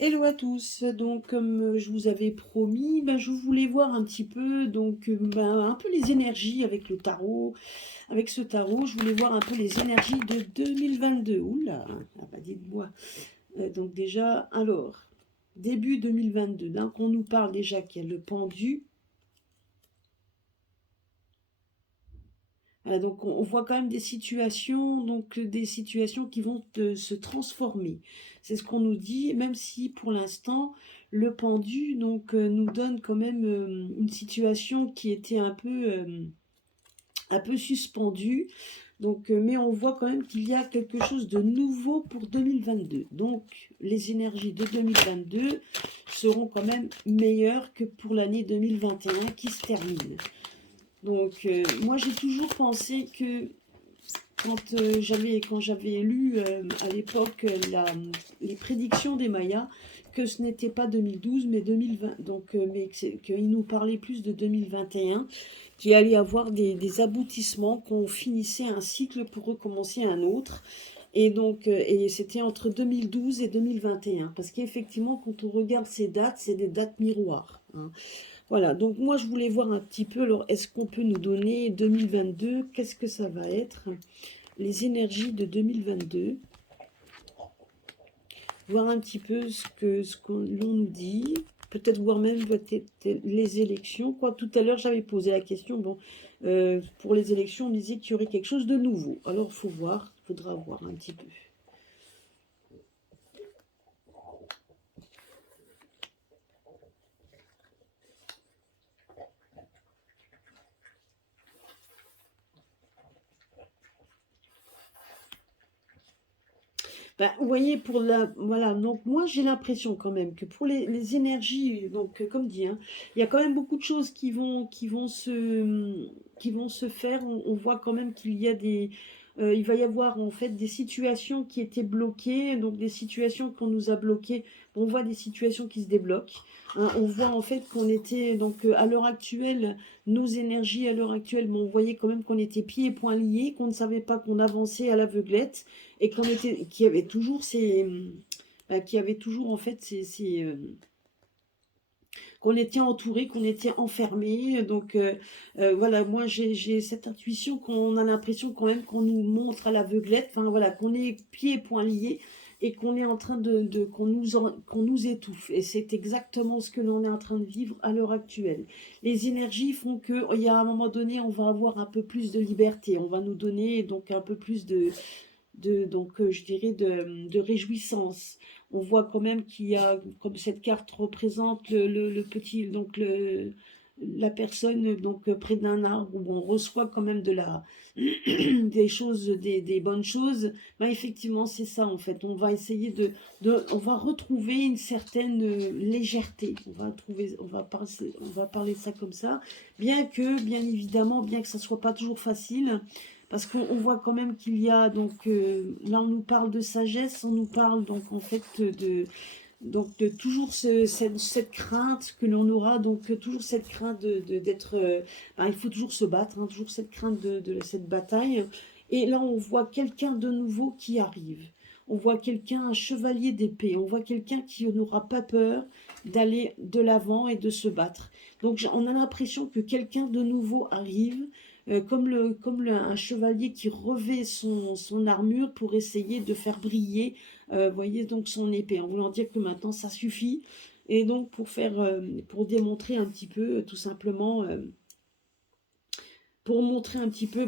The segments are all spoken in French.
Hello à tous. Donc, comme je vous avais promis, je voulais voir un petit peu, donc, un peu les énergies avec le tarot. Avec ce tarot, je voulais voir un peu les énergies de 2022. Oula, ah bah dites-moi. Donc déjà, alors, début 2022. Donc, on nous parle déjà qu'il y a le pendu. Voilà, donc on voit quand même des situations, donc des situations qui vont se transformer. C'est ce qu'on nous dit, même si pour l'instant le pendu donc nous donne quand même une situation qui était un peu suspendue. Donc, mais on voit quand même qu'il y a quelque chose de nouveau pour 2022. Donc, les énergies de 2022 seront quand même meilleures que pour l'année 2021 qui se termine. Donc, moi, j'ai toujours pensé que quand j'avais lu à l'époque les prédictions des Mayas, que ce n'était pas 2012 mais 2020, donc, mais qu'il nous parlait plus de 2021, qu'il allait y avoir des aboutissements, qu'on finissait un cycle pour recommencer un autre. Et donc, et c'était entre 2012 et 2021, parce qu'effectivement, quand on regarde ces dates, c'est des dates miroirs, hein. Voilà, donc moi je voulais voir un petit peu, alors est-ce qu'on peut nous donner 2022, qu'est-ce que ça va être, les énergies de 2022, voir un petit peu ce qu'on l'on nous dit, peut-être voir même les élections. Quoi, tout à l'heure j'avais posé la question, bon, pour les élections on disait qu'il y aurait quelque chose de nouveau. Alors il faut voir, il faudra voir un petit peu. Vous voyez, voilà, donc moi j'ai l'impression quand même que pour les énergies, donc comme dit, hein, il y a quand même beaucoup de choses qui vont se faire. On voit quand même qu'il y a il va y avoir en fait des situations qui étaient bloquées, donc des situations qu'on nous a bloquées. On voit des situations qui se débloquent, hein. On voit en fait qu'on était, donc à l'heure actuelle, nos énergies à l'heure actuelle, on voyait quand même qu'on était pieds et poings liés, qu'on ne savait pas, qu'on avançait à l'aveuglette, et qu'il y avait toujours qu'il y avait toujours en fait qu'on était entouré, qu'on était enfermé. Donc voilà, moi j'ai cette intuition qu'on a l'impression quand même qu'on nous montre à l'aveuglette, enfin voilà, qu'on est pieds et poings liés et qu'on est en train qu'on nous étouffe. Et c'est exactement ce que l'on est en train de vivre à l'heure actuelle. Les énergies font que, il y a un moment donné, on va avoir un peu plus de liberté, on va nous donner donc un peu plus donc je dirais de réjouissance. On voit quand même qu'il y a, comme cette carte représente le petit, donc la personne donc près d'un arbre, où on reçoit quand même des choses, des bonnes choses. Effectivement, c'est ça en fait. On va essayer on va retrouver une certaine légèreté. On va parler de ça comme ça. Bien évidemment, bien que ça soit pas toujours facile, parce qu'on voit quand même qu'il y a, donc là on nous parle de sagesse, on nous parle donc en fait de toujours cette crainte que l'on aura, donc toujours cette crainte d'être, il faut toujours se battre, hein, toujours cette crainte de cette bataille. Et là on voit quelqu'un de nouveau qui arrive, on voit quelqu'un, un chevalier d'épée, on voit quelqu'un qui n'aura pas peur d'aller de l'avant et de se battre. Donc on a l'impression que quelqu'un de nouveau arrive, un chevalier qui revêt son armure pour essayer de faire briller, voyez, donc son épée, en voulant dire que maintenant ça suffit. Et donc pour démontrer un petit peu, tout simplement, pour montrer un petit peu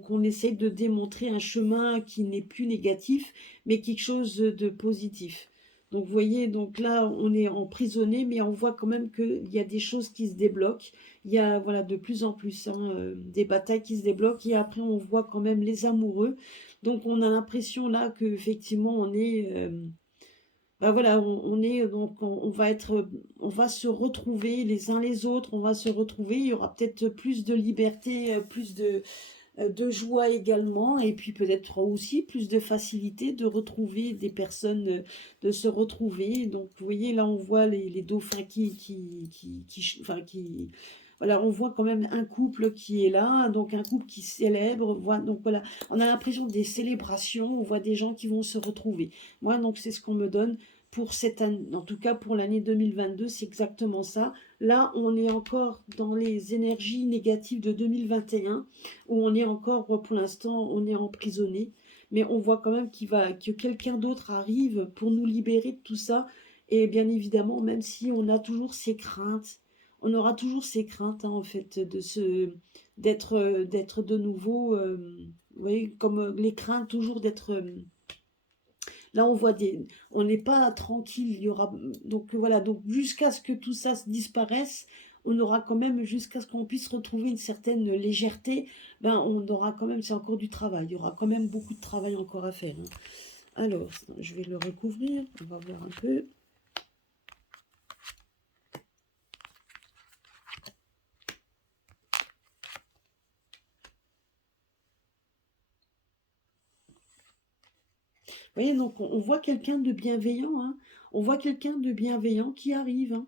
qu'on essaie de démontrer un chemin qui n'est plus négatif, mais quelque chose de positif. Donc vous voyez, donc là on est emprisonné, mais on voit quand même qu'il y a des choses qui se débloquent. Il y a voilà de plus en plus, hein, des batailles qui se débloquent, et après on voit quand même les amoureux. Donc on a l'impression là que effectivement on est voilà, on est donc on va se retrouver les uns les autres, on va se retrouver. Il y aura peut-être plus de liberté, plus de joie également, et puis peut-être aussi plus de facilité de retrouver des personnes, de se retrouver. Donc vous voyez là, on voit les dauphins enfin, voilà, on voit quand même un couple qui est là, donc un couple qui célèbre, donc voilà, on a l'impression des célébrations, on voit des gens qui vont se retrouver. Moi, donc c'est ce qu'on me donne pour cette année, en tout cas pour l'année 2022, c'est exactement ça. Là, on est encore dans les énergies négatives de 2021, où on est encore, pour l'instant, on est emprisonné, mais on voit quand même que quelqu'un d'autre arrive pour nous libérer de tout ça. Et bien évidemment, même si on a toujours ces craintes, on aura toujours ces craintes, hein, en fait, d'être de nouveau, vous voyez, comme les craintes toujours d'être, là on voit on n'est pas tranquille, il y aura, donc voilà, donc jusqu'à ce que tout ça se disparaisse, on aura quand même, jusqu'à ce qu'on puisse retrouver une certaine légèreté, ben on aura quand même, c'est encore du travail, il y aura quand même beaucoup de travail encore à faire, hein. Alors, je vais le recouvrir, on va voir un peu. Vous voyez, donc on voit quelqu'un de bienveillant, hein. On voit quelqu'un de bienveillant qui arrive, hein.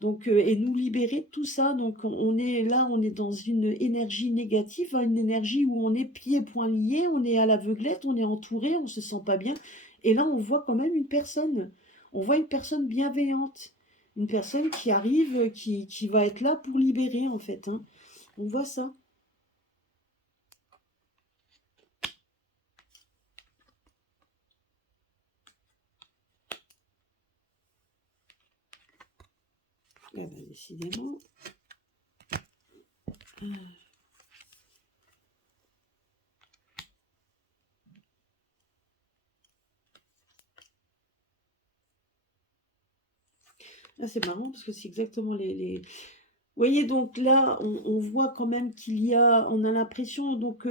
Donc, et nous libérer de tout ça. Donc, on est là, on est dans une énergie négative, hein, une énergie où on est pieds et poings liés, on est à l'aveuglette, on est entouré, on se sent pas bien. Et là, on voit quand même une personne. On voit une personne bienveillante, une personne qui arrive, qui va être là pour libérer, en fait, hein. On voit ça. Ah ben, décidément. Ah, c'est marrant parce que c'est exactement Vous voyez, donc là, on voit quand même qu'il y a, on a l'impression, donc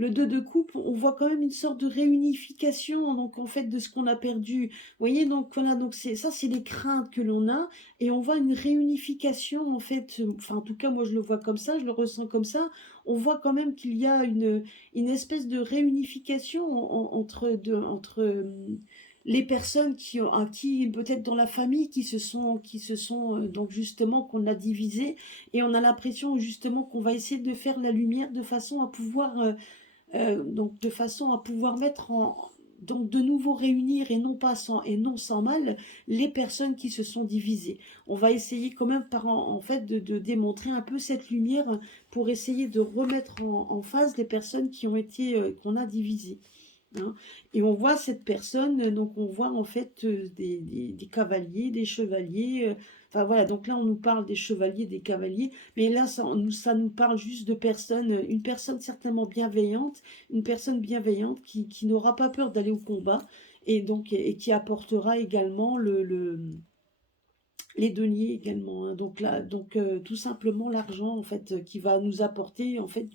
le 2 de coupe, on voit quand même une sorte de réunification, donc en fait, de ce qu'on a perdu. Vous voyez, donc voilà, donc ça, c'est les craintes que l'on a, et on voit une réunification, en fait, enfin, en tout cas, moi, je le vois comme ça, je le ressens comme ça. On voit quand même qu'il y a une espèce de réunification entre les personnes qui peut-être dans la famille, qui se sont donc justement qu'on a divisé, et on a l'impression justement qu'on va essayer de faire la lumière de façon à pouvoir donc de façon à pouvoir mettre donc de nouveau réunir et non pas sans mal les personnes qui se sont divisées. On va essayer quand même en fait de démontrer un peu cette lumière pour essayer de remettre en phase les personnes qui ont été qu'on a divisées, hein. Et on voit cette personne, donc on voit en fait des cavaliers, des chevaliers. Enfin voilà, donc là on nous parle des chevaliers, des cavaliers, mais là ça nous parle juste de personnes, une personne certainement bienveillante, une personne bienveillante qui n'aura pas peur d'aller au combat, et donc et qui apportera également les deniers également, hein. Donc là, donc tout simplement l'argent en fait qui va nous apporter en fait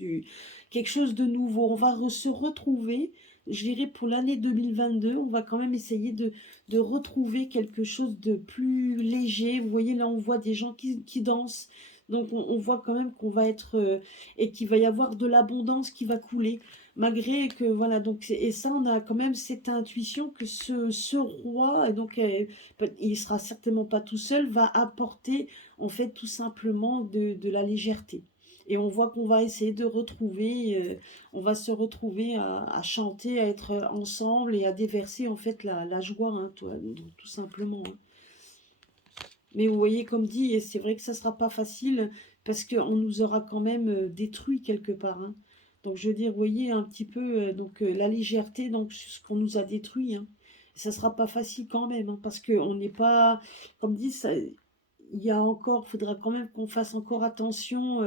quelque chose de nouveau. On va se retrouver, je dirais pour l'année 2022, on va quand même essayer de retrouver quelque chose de plus léger. Vous voyez là, on voit des gens qui dansent. Donc on voit quand même qu'on va être et qu'il va y avoir de l'abondance qui va couler. Malgré que voilà, donc et ça on a quand même cette intuition que ce roi, et donc il sera certainement pas tout seul, va apporter en fait tout simplement de la légèreté. Et on voit qu'on va essayer de retrouver, on va se retrouver à chanter, à être ensemble et à déverser en fait la joie, hein, donc, tout simplement, hein. Mais vous voyez, comme dit, et c'est vrai que ça sera pas facile parce qu'on nous aura quand même détruit quelque part, hein. Donc je veux dire, vous voyez un petit peu donc la légèreté, donc ce qu'on nous a détruit, hein. Ça sera pas facile quand même, hein, parce que on n'est pas, comme dit, ça, il y a encore, faudra quand même qu'on fasse encore attention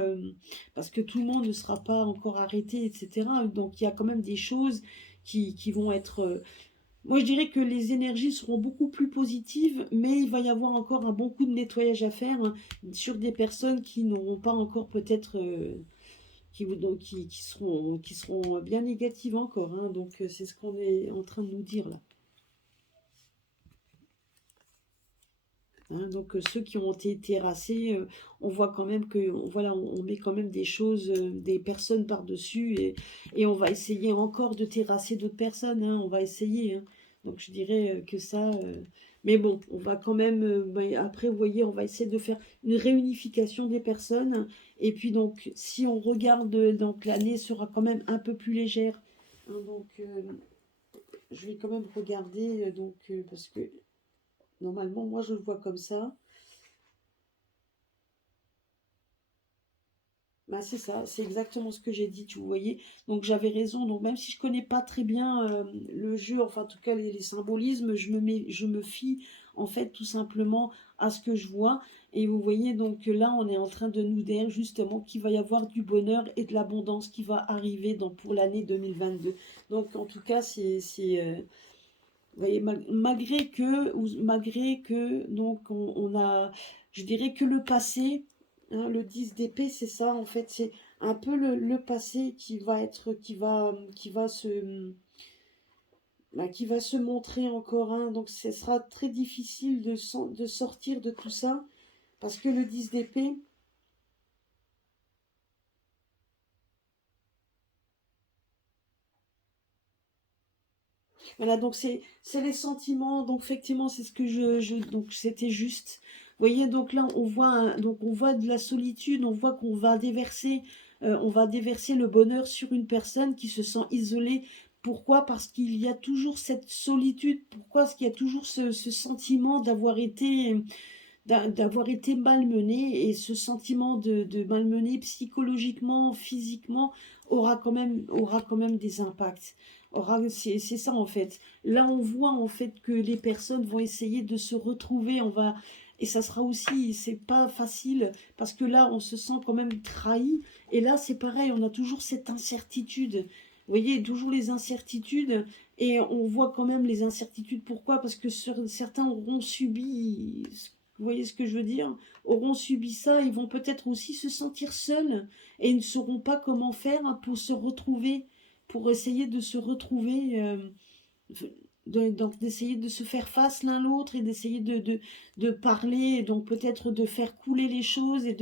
parce que tout le monde ne sera pas encore arrêté, etc. Donc il y a quand même des choses qui vont être moi, je dirais que les énergies seront beaucoup plus positives, mais il va y avoir encore un bon coup de nettoyage à faire, hein, sur des personnes qui n'auront pas encore peut-être, donc, qui seront bien négatives encore, hein. Donc, c'est ce qu'on est en train de nous dire là, hein. Donc, ceux qui ont été terrassés, on voit quand même que, voilà, on met quand même des choses, des personnes par-dessus, et on va essayer encore de terrasser d'autres personnes, hein. On va essayer, hein. Donc je dirais que ça... mais bon, on va quand même... après, vous voyez, on va essayer de faire une réunification des personnes. Et puis donc, si on regarde, donc l'année sera quand même un peu plus légère. Hein, donc, je vais quand même regarder, parce que normalement, moi, je le vois comme ça. Bah, c'est ça, c'est exactement ce que j'ai dit, tu voyais. Donc j'avais raison. Donc même si je connais pas très bien le jeu, enfin en tout cas les symbolismes, je me fie en fait tout simplement à ce que je vois. Et vous voyez donc là on est en train de nous dire justement qu'il va y avoir du bonheur et de l'abondance qui va arriver pour l'année 2022. Donc en tout cas vous voyez, malgré que donc on a, je dirais que le passé, hein, le 10 d'épée, c'est ça en fait, c'est un peu le passé qui va qui va se montrer encore, hein, donc ce sera très difficile de sortir de tout ça, parce que le 10 d'épée, voilà, donc c'est les sentiments, donc effectivement c'est ce que donc c'était juste. Vous voyez, donc là donc on voit de la solitude, on voit on va déverser le bonheur sur une personne qui se sent isolée. Pourquoi? Parce qu'il y a toujours cette solitude. Pourquoi? Parce qu'il y a toujours ce sentiment d'avoir été malmené, et ce sentiment de malmené psychologiquement, physiquement aura quand même des impacts. C'est ça en fait. Là on voit en fait que les personnes vont essayer de se retrouver, et ça sera aussi, c'est pas facile parce que là on se sent quand même trahi, et là c'est pareil, on a toujours cette incertitude. Vous voyez, toujours les incertitudes, et on voit quand même les incertitudes. Pourquoi? Parce que certains auront subi, vous voyez ce que je veux dire, auront subi ça, ils vont peut-être aussi se sentir seuls et ils ne sauront pas comment faire pour se retrouver, pour essayer de se retrouver, donc d'essayer de se faire face l'un l'autre et d'essayer de parler, et donc peut-être de faire couler les choses et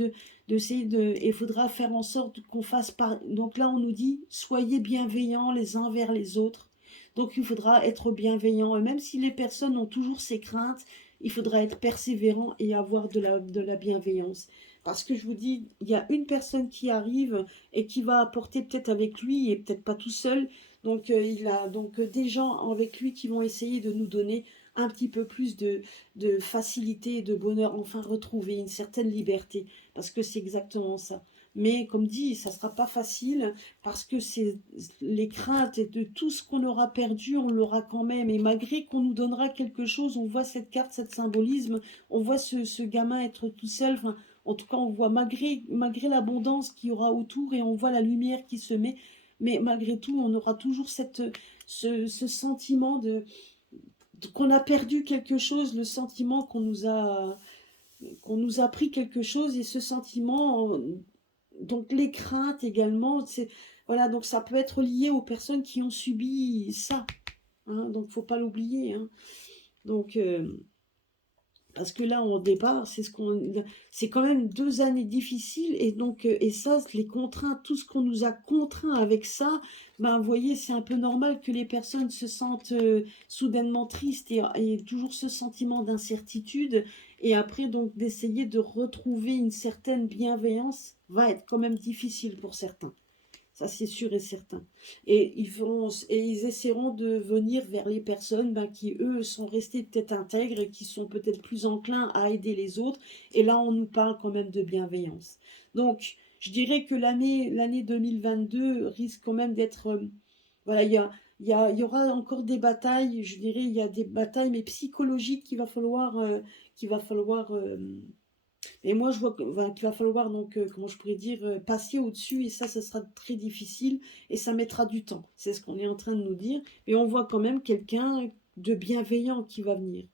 d'essayer et il faudra faire en sorte qu'on fasse donc là on nous dit soyez bienveillants les uns vers les autres. Donc il faudra être bienveillant, et même si les personnes ont toujours ces craintes, il faudra être persévérant et avoir de la bienveillance. Parce que je vous dis, il y a une personne qui arrive et qui va apporter peut-être avec lui, et peut-être pas tout seul. Donc il a donc des gens avec lui qui vont essayer de nous donner un petit peu plus de facilité et de bonheur, enfin retrouver une certaine liberté, parce que c'est exactement ça. Mais comme dit, ça ne sera pas facile, parce que c'est les craintes et de tout ce qu'on aura perdu, on l'aura quand même. Et malgré qu'on nous donnera quelque chose, on voit cette carte, cette symbolisme, on voit ce gamin être tout seul. Enfin, en tout cas, on voit malgré l'abondance qu'il y aura autour, et on voit la lumière qui se met, mais malgré tout, on aura toujours ce sentiment qu'on a perdu quelque chose, le sentiment qu'on nous a pris quelque chose, et ce sentiment, donc les craintes également, voilà, donc ça peut être lié aux personnes qui ont subi ça, hein, donc faut pas l'oublier, hein. Donc, parce que là, au départ, c'est quand même 2 années difficiles, et donc, et ça, les contraintes, tout ce qu'on nous a contraints avec ça, ben, vous voyez, c'est un peu normal que les personnes se sentent soudainement tristes, et toujours ce sentiment d'incertitude, et après, donc, d'essayer de retrouver une certaine bienveillance va être quand même difficile pour certains. Ça, c'est sûr et certain. Et ils essaieront de venir vers les personnes, qui, eux, sont restés peut-être intègres et qui sont peut-être plus enclins à aider les autres. Et là, on nous parle quand même de bienveillance. Donc, je dirais que l'année 2022 risque quand même d'être... voilà, il y aura encore des batailles, je dirais, il y a des batailles, mais psychologiques qu'il va falloir et moi, je vois qu'il va falloir, donc, comment je pourrais dire, passer au-dessus, et ça sera très difficile, et ça mettra du temps. C'est ce qu'on est en train de nous dire. Et on voit quand même quelqu'un de bienveillant qui va venir.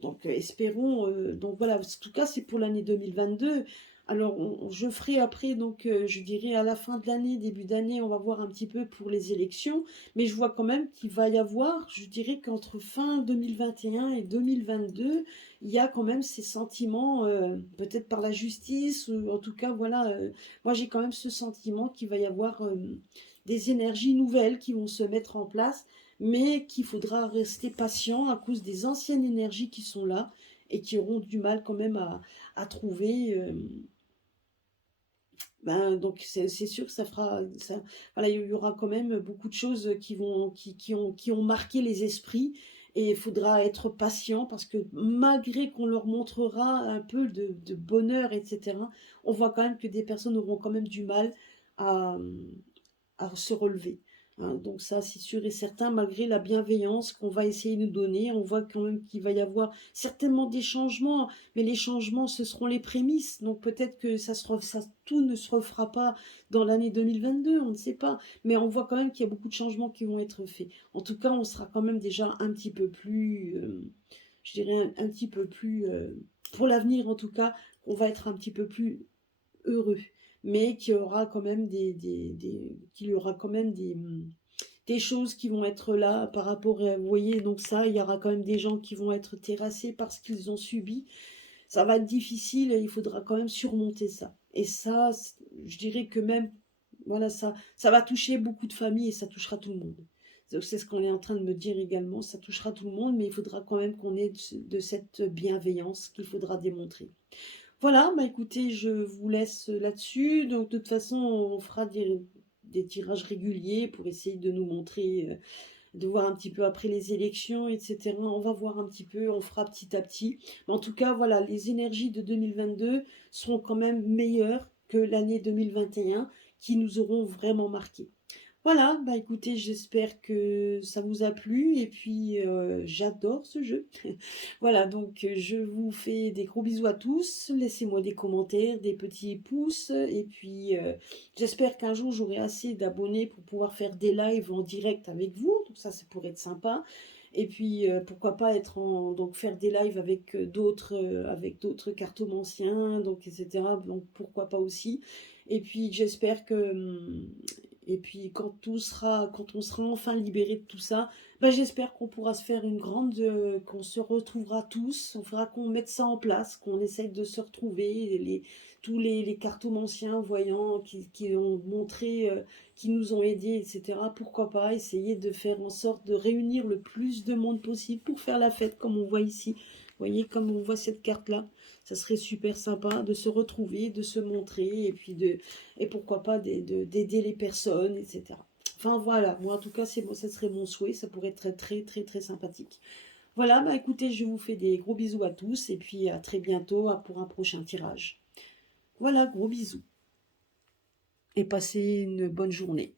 Donc, espérons. Donc, voilà, en tout cas, c'est pour l'année 2022. Alors, je ferai après, donc, je dirais à la fin de l'année, début d'année, on va voir un petit peu pour les élections. Mais je vois quand même qu'il va y avoir, je dirais qu'entre fin 2021 et 2022, il y a quand même ces sentiments, peut-être par la justice, ou en tout cas, voilà, moi j'ai quand même ce sentiment qu'il va y avoir des énergies nouvelles qui vont se mettre en place, mais qu'il faudra rester patient à cause des anciennes énergies qui sont là et qui auront du mal quand même à trouver. Ben, donc c'est sûr que ça fera ça, voilà, il y aura quand même beaucoup de choses qui ont marqué les esprits, et il faudra être patient parce que malgré qu'on leur montrera un peu de bonheur et cetera, on voit quand même que des personnes auront quand même du mal à, à se relever, hein. Donc ça, c'est sûr et certain, malgré la bienveillance qu'on va essayer de nous donner, on voit quand même qu'il va y avoir certainement des changements, mais les changements, ce seront les prémices. Donc peut-être que tout ne se refera pas dans l'année 2022, on ne sait pas. Mais on voit quand même qu'il y a beaucoup de changements qui vont être faits. En tout cas, on sera quand même déjà un petit peu plus, je dirais un petit peu plus, pour l'avenir en tout cas, on va être un petit peu plus heureux, mais qu'il y aura quand même qu'il y aura quand même des choses qui vont être là par rapport à, vous voyez, donc ça, il y aura quand même des gens qui vont être terrassés parce qu'ils ont subi. Ça va être difficile et il faudra quand même surmonter ça. Et ça, je dirais que même, voilà, ça va toucher beaucoup de familles et ça touchera tout le monde. C'est ce qu'on est en train de me dire également, ça touchera tout le monde, mais il faudra quand même qu'on ait de cette bienveillance qu'il faudra démontrer. Voilà, bah écoutez, je vous laisse là-dessus. Donc, de toute façon, on fera des tirages réguliers pour essayer de nous montrer, de voir un petit peu après les élections, etc. On va voir un petit peu, on fera petit à petit. Mais en tout cas, voilà, les énergies de 2022 seront quand même meilleures que l'année 2021, qui nous auront vraiment marqués. Voilà, bah écoutez, j'espère que ça vous a plu et puis j'adore ce jeu. Voilà, donc je vous fais des gros bisous à tous. Laissez-moi des commentaires, des petits pouces et puis j'espère qu'un jour j'aurai assez d'abonnés pour pouvoir faire des lives en direct avec vous. Donc ça pourrait être sympa. Et puis pourquoi pas donc faire des lives avec d'autres cartomanciens, donc etc. Donc pourquoi pas aussi. Et puis j'espère que et puis quand on sera enfin libéré de tout ça, ben, j'espère qu'on pourra se faire qu'on se retrouvera tous. On fera qu'on mette ça en place, qu'on essaye de se retrouver, tous les cartomanciens voyants qui ont montré, qui nous ont aidés, etc. Pourquoi pas essayer de faire en sorte de réunir le plus de monde possible pour faire la fête comme on voit ici. Vous voyez, comme on voit cette carte-là, ça serait super sympa de se retrouver, de se montrer, et pourquoi pas d'aider les personnes, etc. Enfin voilà, moi en tout cas, ça serait mon souhait, ça pourrait être très très très très sympathique. Voilà, bah écoutez, je vous fais des gros bisous à tous et puis à très bientôt pour un prochain tirage. Voilà, gros bisous et passez une bonne journée.